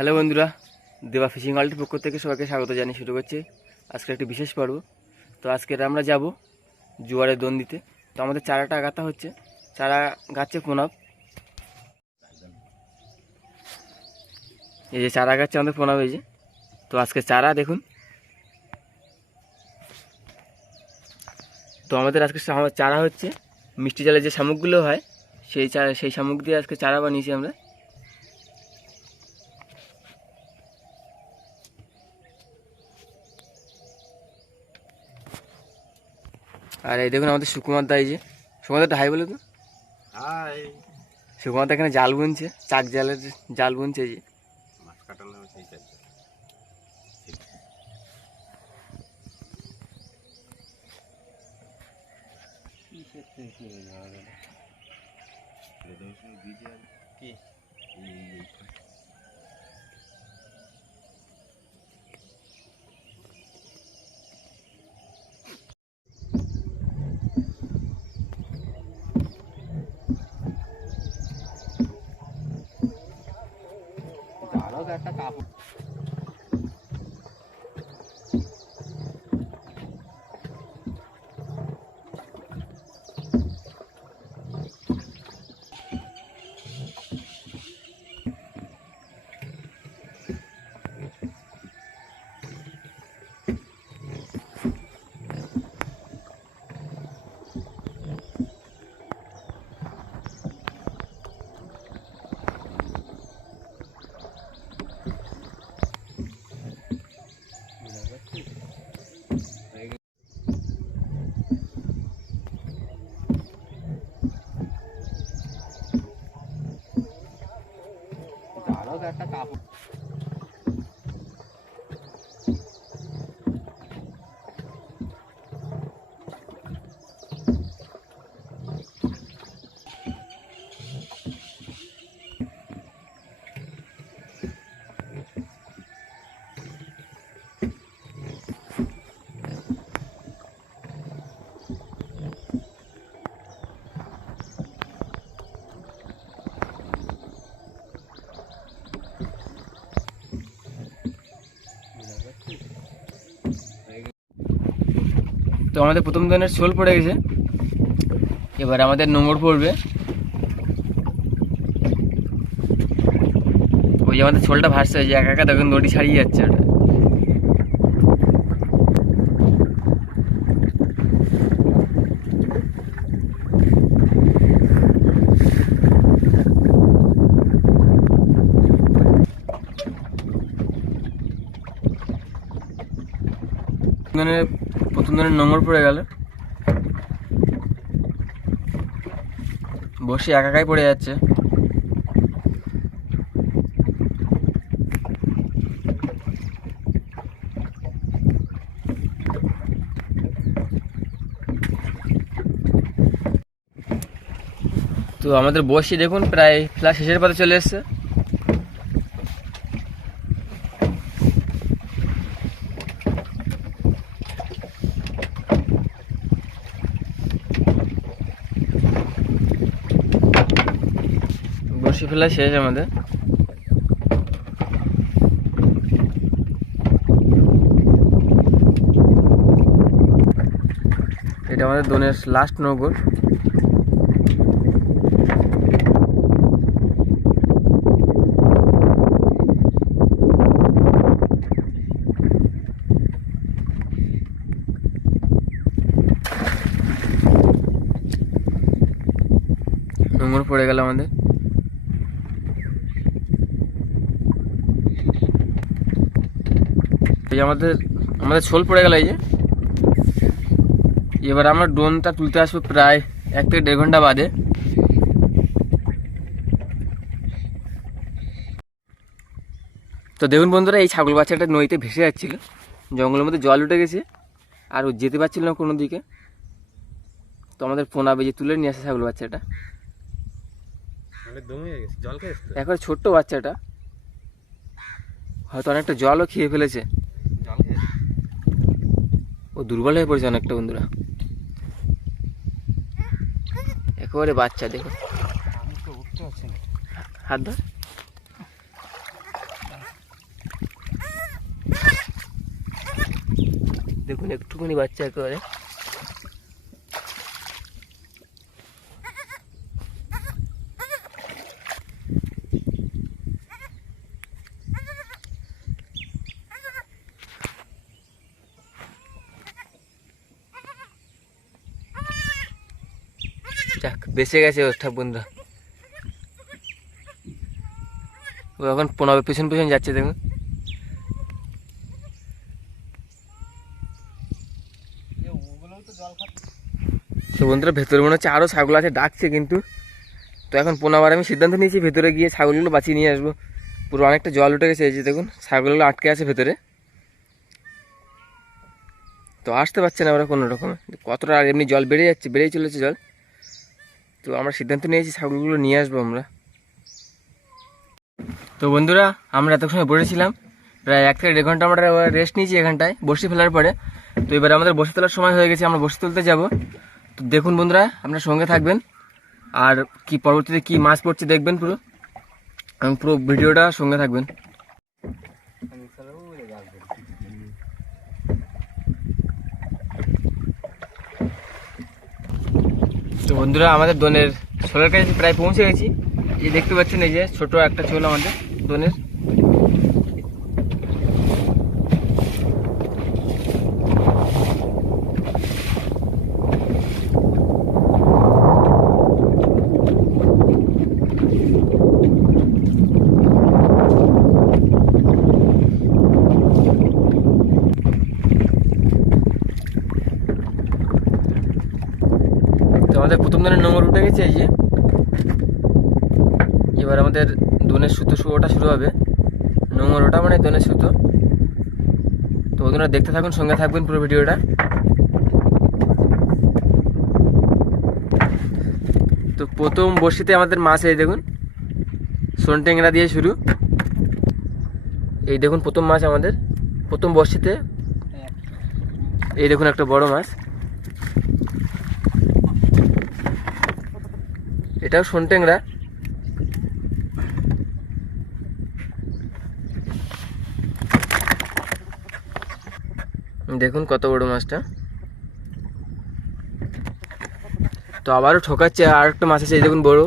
Hello বন্ধুরা, দেবা fishing ওয়ার্ল্ডের পক্ষ থেকে সবাইকে স্বাগত জানিয়ে শুরু করছি আজকে একটি বিশেষ পর্ব। তো আজকে আমরা যাব জোয়ারের দোন দিতে। তো আমাদের চারাটা গাঁথা হচ্ছে, চারা গাচ্ছে প্রণব, এই যে চারা গাচ্ছে আমাদের প্রণব, এই যে। তো আজকে চারা দেখুন। তো আমাদের আজকে চারা হচ্ছে মিষ্টি জলের যে শামুকগুলো হয়, সেই শামুক দিয়ে আজকে চারা বানিয়েছি আমরা। আর এই দেখুন আমাদের সুকুমার দা, এই যে সুকুমার দা হাই বলে তো। হাই। সুকুমার দা এখানে জাল বুনছে, চাক জালের জাল বুনছে, এই যে। মাছ কাটানো সেই চাক একটা কাপড় একটা কাপড় তো আমাদের প্রথম দিনের শোল পড়ে গেছে, এবার আমাদের নোঙর পড়বে। ওই যে আমাদের শোলটা ভাসছে, ওই যে একা একা তখন দড়ি ছাড়িয়ে যাচ্ছে ওটা। প্রথম দিনের নোঙর পড়ে গেল, বসে একাকাই পড়ে যাচ্ছে। তো আমাদের বসি দেখুন প্রায় ফ্লাশ শেষের পথে চলে এসছে। বসি ফেলা শেষ আমাদের। এটা আমাদের দোনের লাস্ট নৌকর। নোংর পড়ে গেল আমাদের। এই আমাদের শোল পড়ে গেল, এই যে। এবার আমরা ড্রোনটা তুলতে আসবো প্রায় 1 থেকে 1.5 ঘন্টা বাদে। তো দেখুন বন্ধুরা, এই ছাগল বাচ্চাটা নদীতে ভেসে যাচ্ছিল, জঙ্গলের মধ্যে জল উঠে গেছে আর ও যেতে পারছিল না কোনো দিকে। তো আমাদের পোনা বেজে তুলে নিয়ে আসে ছাগল বাচ্চাটা। এখন ছোট্ট বাচ্চাটা হয়তো অনেকটা জলও খেয়ে ফেলেছে, ও দুর্বল হয়ে পড়েছে অনেকটা বন্ধুরা। একেবারে বাচ্চা, দেখো হাত ধর। দেখুন একটুখানি বাচ্চা একেবারে। যাক বেঁচে গেছে ওষ্ঠা বন্ধুরা। ও এখন পেছন পেছন যাচ্ছে দেখুন। তো বন্ধুরা ভেতরে মনে হচ্ছে আরও ছাগল আছে, ডাকছে কিন্তু। তো এখন পোনাবার আমি সিদ্ধান্ত নিয়েছি ভেতরে গিয়ে ছাগলগুলো বাঁচিয়ে নিয়ে আসবো। পুরো অনেকটা জল উঠে গেছে, এই যে দেখুন ছাগলগুলো আটকে আছে ভেতরে, তো আসতে পারছে না ওরা কোনো রকমে। কতটা আর এমনি জল বেড়ে যাচ্ছে, বেড়েই চলেছে জল। তো আমরা সিদ্ধান্ত নিয়েছি ছাগলগুলো নিয়ে আসবো আমরা। তো বন্ধুরা আমরা এত সময় বসেছিলাম, প্রায় 1 থেকে 1.5 ঘন্টা আমরা রেস্ট নিয়েছি এখানটায় বসে ফেলার পরে। তো এবার আমাদের বসে তোলার সময় হয়ে গেছে, আমরা বসে তুলতে যাব। তো দেখুন বন্ধুরা আপনার সঙ্গে থাকবেন, আর কি পরবর্তীতে কি মাছ পড়ছে দেখবেন পুরো, এবং পুরো ভিডিওটা সঙ্গে থাকবেন। তো বন্ধুরা আমাদের দোনের ছোলের কাছে প্রায় পৌঁছে গেছি। এই দেখতে পাচ্ছেন এই যে ছোট একটা ছোল আমাদের দোনের। আমাদের প্রথম দিনের নোংর উঠে গেছে এই যে। এবার আমাদের দোনের সুতো শুয়োটা শুরু হবে, নোংর ওটা মানে দোনের সুতো। তো ওদের দেখতে থাকুন, সঙ্গে থাকবেন পুরো ভিডিওটা। তো প্রথম বড়শিতে আমাদের মাছ এই দেখুন, সোন ট্যাংরা দিয়ে শুরু। এই দেখুন প্রথম মাছ আমাদের প্রথম বড়শিতে, এই দেখুন একটা বড় মাছ, এটাও সোন ট্যাংরা। দেখুন কত বড় মাছটা। তো আবারও ঠকাচ্ছে, আর একটা মাছ আছে এই দেখুন বড়।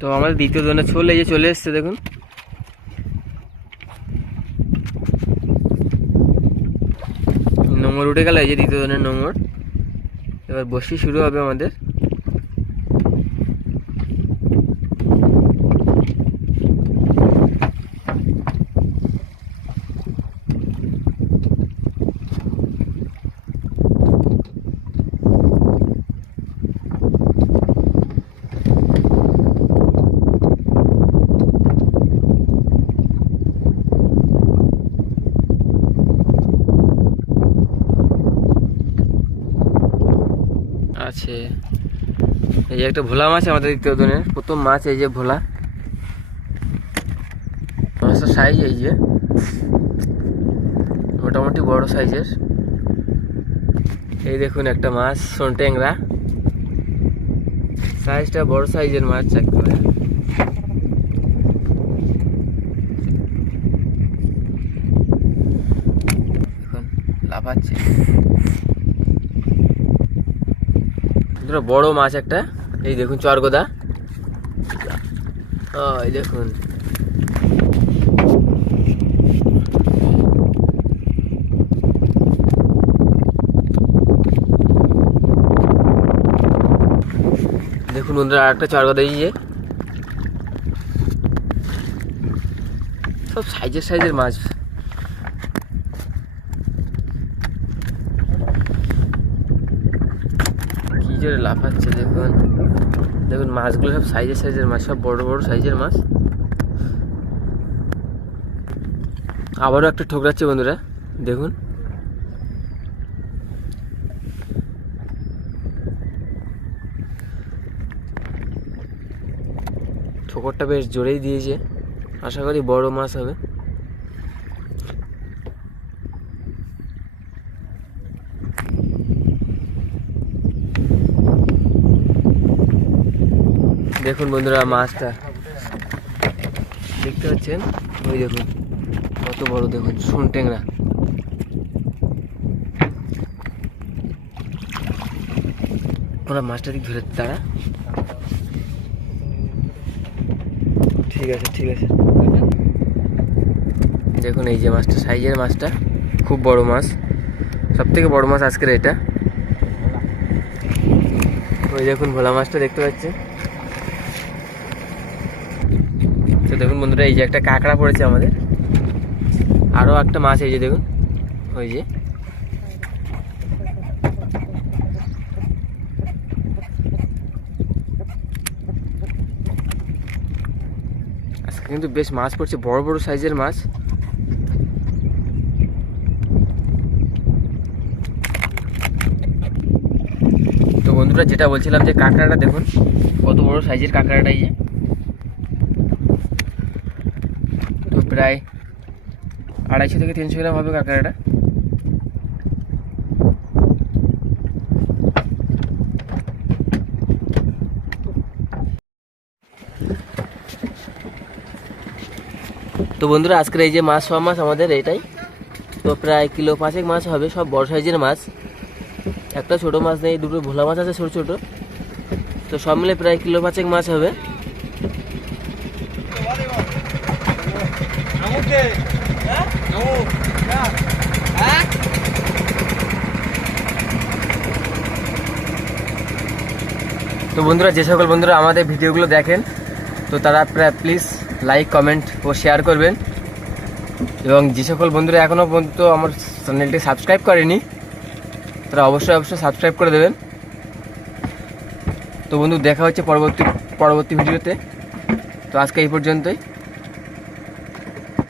তো আমাদের দ্বিতীয় দোনের ছোল এই যে চলে এসছে দেখুন। নোংর উঠে গেল এই যে দ্বিতীয় দোনের নোংর। এবার বসি শুরু হবে আমাদের। আছে এই যে একটা ভোলা মাছ আমাদের দ্বিতীয় দিনের প্রথম মাছ, এই যে ভোলা মাছটার সাইজ এই যে মোটামুটি বড় সাইজের। এই দেখুন একটা মাছ সোন ট্যাংরা, সাইজটা বড় সাইজের মাছ একেবারে। এখন লাফাচ্ছে বড় মাছ একটা, এই দেখুন চরগোদা। এই দেখুন দেখুন বন্ধুরা আর একটা চরগোদা, এই যে সব সাইজের সাইজের মাছ। কি জোরে লাফাচ্ছে দেখুন, দেখুন মাছগুলো সব সাইজের সাইজের মাছ, সব বড় বড় সাইজের মাছ। আবারও একটা ঠোকরাচ্ছে বন্ধুরা দেখুন। ঠোকরটা বেশ জোরেই দিয়েছে, আশা করি বড় মাছ হবে। দেখুন বন্ধুরা মাছটা দেখতে পাচ্ছেন, ওই দেখুন কত বড়, দেখুন সোন ট্যাংরা। ওরা মাছটা দিক ধরে তারা, ঠিক আছে ঠিক আছে। দেখুন এই যে মাছটা, সাইজের মাছটা খুব বড় মাছ, সব থেকে বড় মাছ আজকের এটা। ওই দেখুন ভোলা মাছটা দেখতে পাচ্ছেন। তো দেখুন বন্ধুরা এই যে একটা কাঁকড়া পড়েছে আমাদের, আরও একটা মাছ এই যে দেখুন, ওই যে আজকে কিন্তু বেশ মাছ পড়ছে, বড় বড় সাইজের মাছ। তো বন্ধুরা যেটা বলছিলাম যে কাঁকড়াটা দেখুন কত বড় সাইজের কাঁকড়াটা, এই যে তো প্রায় 250 থেকে 300 গ্রাম হবে কাঁকড়াটা। তো বন্ধুরা আজকের এই যে মাছ, সব মাছ আমাদের এটাই, তো প্রায় কিলো 5 মাছ হবে, সব বড় সাইজের মাছ, একটা ছোট মাছ নেই, দুটো ভোলা মাছ আছে ছোট ছোট, তো সব মিলে প্রায় কিলো 5 মাছ হবে। তো বন্ধুরা যে সকল বন্ধুরা আমাদের ভিডিওগুলো দেখেন, তো তারা প্লিজ লাইক কমেন্ট ও শেয়ার করবেন, এবং যে সকল বন্ধুরা এখনও পর্যন্ত আমার চ্যানেলটি সাবস্ক্রাইব করেনি তারা অবশ্যই সাবস্ক্রাইব করে দেবেন। তো বন্ধু দেখা হচ্ছে পরবর্তী ভিডিওতে। তো আজকে এই পর্যন্তই।